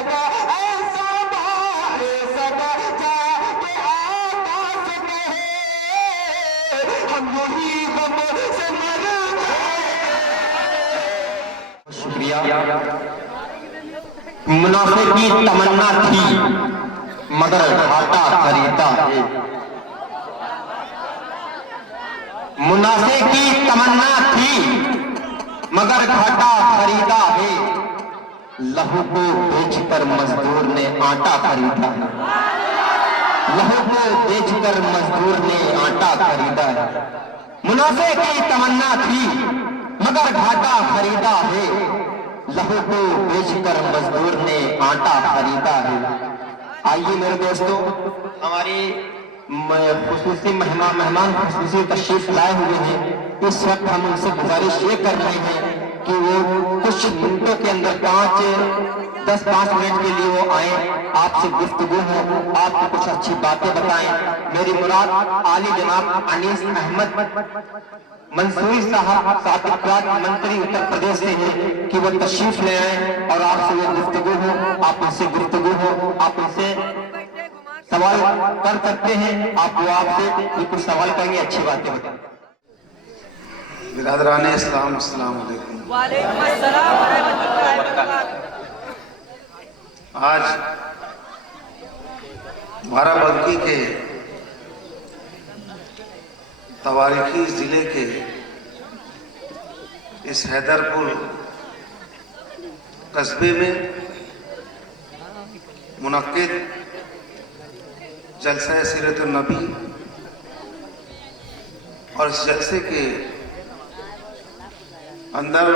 सका ऐसा बारे सका जाके आकाश कहे हम यही गम से मर गए। शुक्रिया। मुनाफे की तमन्ना थी मगर घाटा खरीदा है। मुनाफे की तमन्ना थी मगर घाटा खरीदा है। लहू को बेचकर मजदूर ने आटा खरीदा है। लहू को बेचकर मजदूर ने आटा खरीदा है। मुनाफे की तमन्ना थी मगर घाटा खरीदा है। लहू को बेचकर मजदूर ने आटा खरीदा है। आइए मेरे दोस्तों, हमारी खुसूसी मेहमान खुसूसी तशरीफ लाए हुए हैं। इस वक्त हम उनसे गुजारिश ये कर रहे हैं कि वो कुछ मिनटों के अंदर 10-5 मिनट के लिए वो आए, आपसे गुफ्तगू हो, आपको कुछ अच्छी बातें बताएं। मेरी मुराद आली जनाब अनीस अहमद मंसूरी साहब साबिक़ मंत्री उत्तर प्रदेश से हैं कि वो तशरीफ ले आए और आपसे वो गुफ्तगू हो, आप उनसे गुफ्तगू हो, आप उनसे सवाल कर सकते हैं। आप वो आपसे बिल्कुल सवाल करेंगे, अच्छी बातें बताएं। बिरादराने इस्लाम, अस्सलाम वालेकुम। वालेकुम अस्सलाम व रहमतुल्लाहि व बरकातहू। आज बाराबंकी के तवारीखी जिले के इस हैदरपुर कस्बे में मुनक्किद जलसा सीरतुन नबी और इस जलसे के अंदर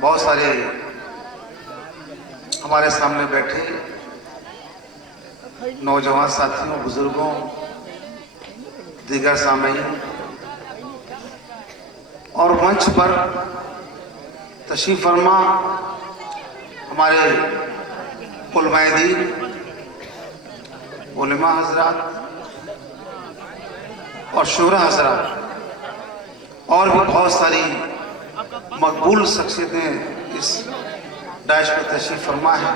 बहुत सारे हमारे सामने बैठे नौजवान साथियों, बुजुर्गों, दीगर सामईन और मंच पर तशरीफ फरमा हमारे उलमाए दीन, उलमा हजरात और शूरा हजरात और भी बहुत सारी मकबूल शख्सियतें इस डाइश पर तशरीफ फरमा है।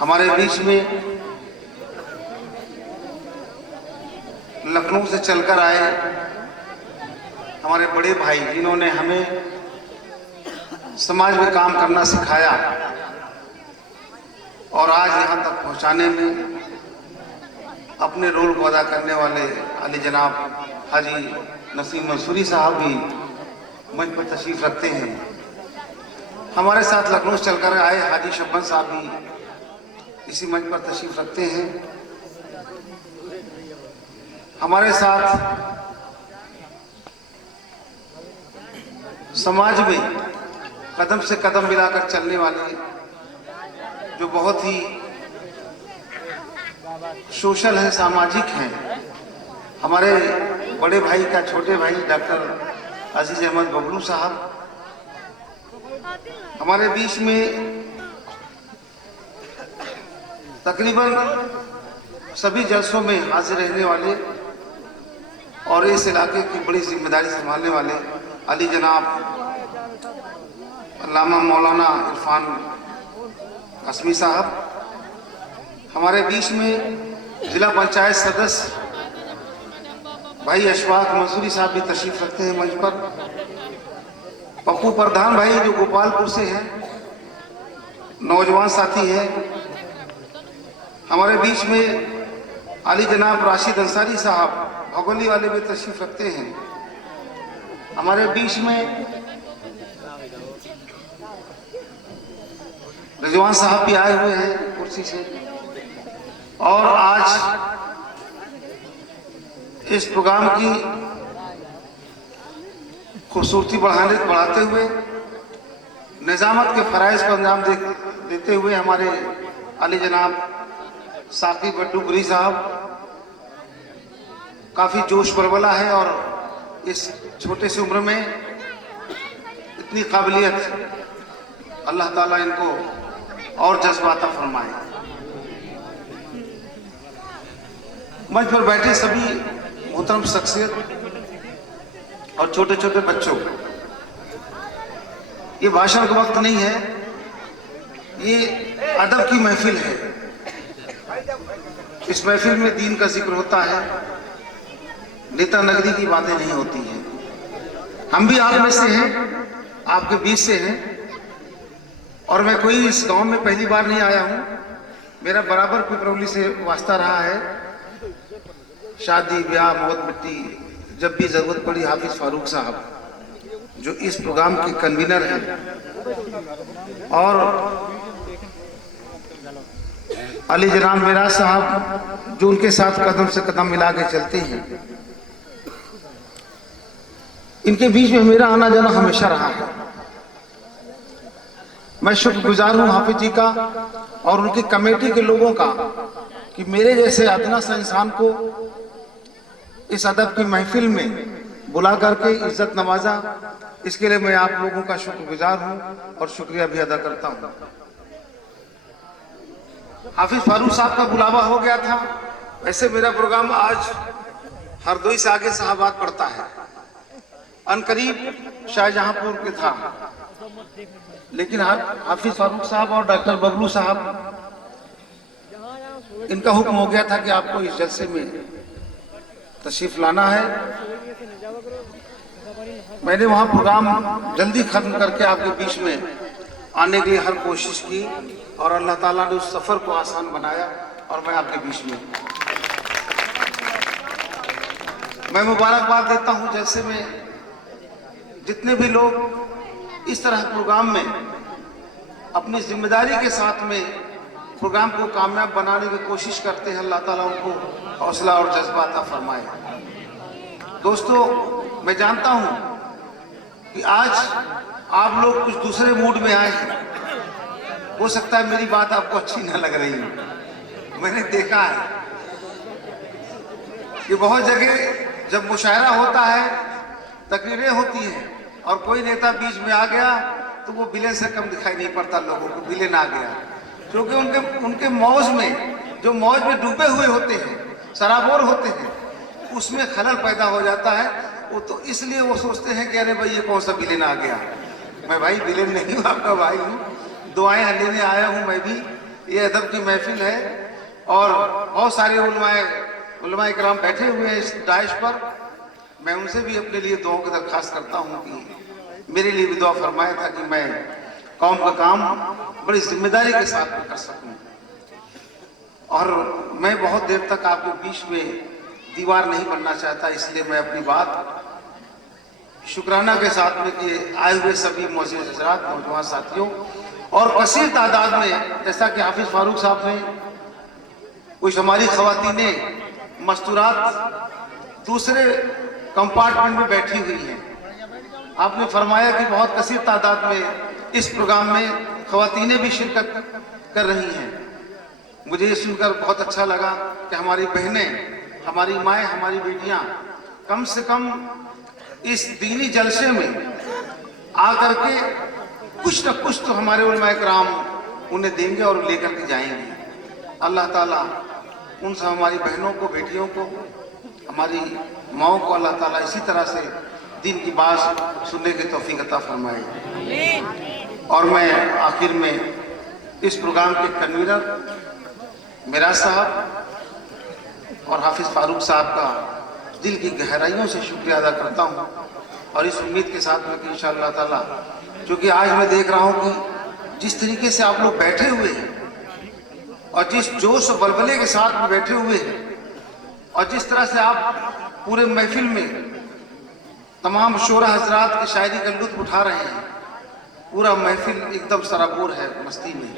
हमारे बीच में लखनऊ से चलकर आए हमारे बड़े भाई, जिन्होंने हमें समाज में काम करना सिखाया और आज यहाँ तक पहुँचाने में अपने रोल को अदा करने वाले अली जनाब हाजी नसीम मंसूरी साहब भी मंच पर तशरीफ रखते हैं। हमारे साथ लखनऊ से चलकर आए हाजी शब्बन साहब भी इसी मंच पर तशरीफ रखते हैं। हमारे साथ समाज में कदम से कदम मिलाकर चलने वाले जो बहुत ही सोशल हैं, सामाजिक हैं, हमारे बड़े भाई का छोटे भाई डॉक्टर अजीज अहमद बबलू साहब हमारे बीच में तकरीबन सभी जलसों में हाजिर रहने वाले और इस इलाके की बड़ी जिम्मेदारी संभालने वाले अली जनाब अल्लामा मौलाना इरफान कासमी साहब, हमारे बीच में जिला पंचायत सदस्य भाई अशफाक मंसूरी साहब भी तशरीफ रखते हैं मंच पर। पप्पू प्रधान भाई जो गोपालपुर से हैं, नौजवान साथी हैं। हमारे बीच में अली जनाब राशिद अंसारी साहब भगोली वाले भी तशरीफ रखते हैं। हमारे बीच में रिजवान साहब भी आए हुए हैं कुर्सी से। और आज इस प्रोग्राम की खूबसूरती बढ़ाते हुए निजामत के फराइज को अंजाम देते हुए हमारे अली जनाब साकी बड्डू गुरी साहब काफ़ी जोश बरबला है और इस छोटे सी उम्र में इतनी काबिलियत, अल्लाह ताला इनको और जज्बाता फरमाए। मंच पर बैठे सभी मोहतरम शख्सियत और छोटे छोटे बच्चों, ये भाषण का वक्त नहीं है, ये अदब की महफिल है। इस महफिल में दीन का जिक्र होता है, नेता नगरी की बातें नहीं होती हैं। हम भी आप में से हैं, आपके बीच से हैं, और मैं कोई इस गांव में पहली बार नहीं आया हूं। मेरा बराबर पिपरौली से वास्ता रहा है। शादी ब्याह मौत मिट्टी जब भी जरूरत पड़ी, हाफिज फारूक साहब जो इस प्रोग्राम के कन्वीनर हैं और अली जनाब मिराज साहब जो उनके साथ कदम से कदम मिला के चलते हैं, इनके बीच में मेरा आना जाना हमेशा रहा है। मैं शुक्रगुजार हूं हाफिज जी का और उनकी कमेटी के लोगों का कि मेरे जैसे अदना सा इंसान को इस अदब की महफिल में बुला करके इज्जत नवाजा। इसके लिए मैं आप लोगों का शुक्रगुजार हूं और शुक्रिया भी अदा करता हूं। हाफिज फारूक साहब का बुलावा हो गया था। वैसे मेरा प्रोग्राम आज हरदोई से आगे साहबाद पड़ता है, अनकरीब शाहजहांपुर के था, लेकिन हाफिज फारूक साहब और डॉक्टर बबलू साहब इनका हुक्म हो गया था कि आपको इस जलसे में तशरीफ लाना है। मैंने वहां प्रोग्राम जल्दी खत्म करके आपके बीच में आने के लिए हर कोशिश की और अल्लाह ताला ने उस सफर को आसान बनाया और मैं आपके बीच में। मैं मुबारकबाद देता हूं जैसे में जितने भी लोग इस तरह प्रोग्राम में अपनी जिम्मेदारी के साथ में प्रोग्राम को कामयाब बनाने की कोशिश करते हैं, अल्लाह ताला उनको हौसला और जज्बा अता फरमाए। दोस्तों, मैं जानता हूं कि आज आप लोग कुछ दूसरे मूड में आए हैं। हो सकता है मेरी बात आपको अच्छी न लग रही हो। मैंने देखा है कि बहुत जगह जब मुशायरा होता है, तकरीरें होती हैं और कोई नेता बीच में आ गया तो वो विलेन से कम दिखाई नहीं पड़ता लोगों को, विलेन आ गया, क्योंकि उनके मौज में जो मौज में डूबे हुए होते हैं, सराबोर होते हैं, उसमें खलल पैदा हो जाता है। वो तो इसलिए वो सोचते हैं कि अरे भाई ये कौन सा विलेन आ गया। मैं भाई विलेन नहीं हूँ, आपका भाई हूँ, दुआएं लेने आया हूँ मैं भी। ये अदब की महफिल है और बहुत सारे उलमाए कराम बैठे हुए हैं इस डाइश पर। मैं उनसे भी अपने लिए दुआओं की दरख्वास्त करता हूँ कि मेरे लिए भी दुआ फरमाया था कि मैं कौम का काम बड़ी जिम्मेदारी के साथ में कर सकूं। और मैं बहुत देर तक आपके बीच में दीवार नहीं बनना चाहता, इसलिए मैं अपनी बात शुक्राना के साथ में कि आए हुए सभी मौजूद हजरात, नौजवान साथियों और कसीर तादाद में, जैसा कि हाफिज फारूक साहब ने, कुछ हमारी खवातीनें मस्तूरात दूसरे कंपार्टमेंट में बैठी हुई हैं। आपने फरमाया कि बहुत कसीर तादाद में इस प्रोग्राम में खवातीनें भी शिरकत कर रही हैं। मुझे ये सुनकर बहुत अच्छा लगा कि हमारी बहनें, हमारी माएँ, हमारी बेटियां कम से कम इस दीनी जलसे में आकर के कुछ न कुछ तो हमारे उलमाए कराम उन्हें देंगे और लेकर के जाएंगे। अल्लाह ताला उन सब हमारी बहनों को, बेटियों को, हमारी माओं को अल्लाह ताला इसी तरह से दीन की बात सुनने की तौफीक अता फरमाए। और मैं आखिर में इस प्रोग्राम के कन्वीनर मिराज साहब और हाफिज फारूक साहब का दिल की गहराइयों से शुक्रिया अदा करता हूँ और इस उम्मीद के साथ में कि इंशाअल्लाह ताला, क्योंकि आज मैं देख रहा हूँ कि जिस तरीके से आप लोग बैठे हुए हैं और जिस जोश और बलबले के साथ में बैठे हुए हैं और जिस तरह से आप पूरे महफिल में तमाम शोरा हजरात की शायरी का लुत्फ उठा रहे हैं, पूरा महफिल एकदम सराबोर है मस्ती में।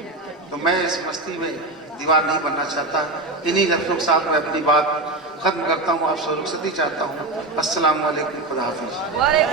तो मैं इस मस्ती में दीवार नहीं बनना चाहता। इन्हीं लफ्ज़ों के साथ मैं अपनी बात खत्म करता हूँ। आप से रुखसती चाहता हूँ। अस्सलाम वालेकुम, खुदा हाफिज़।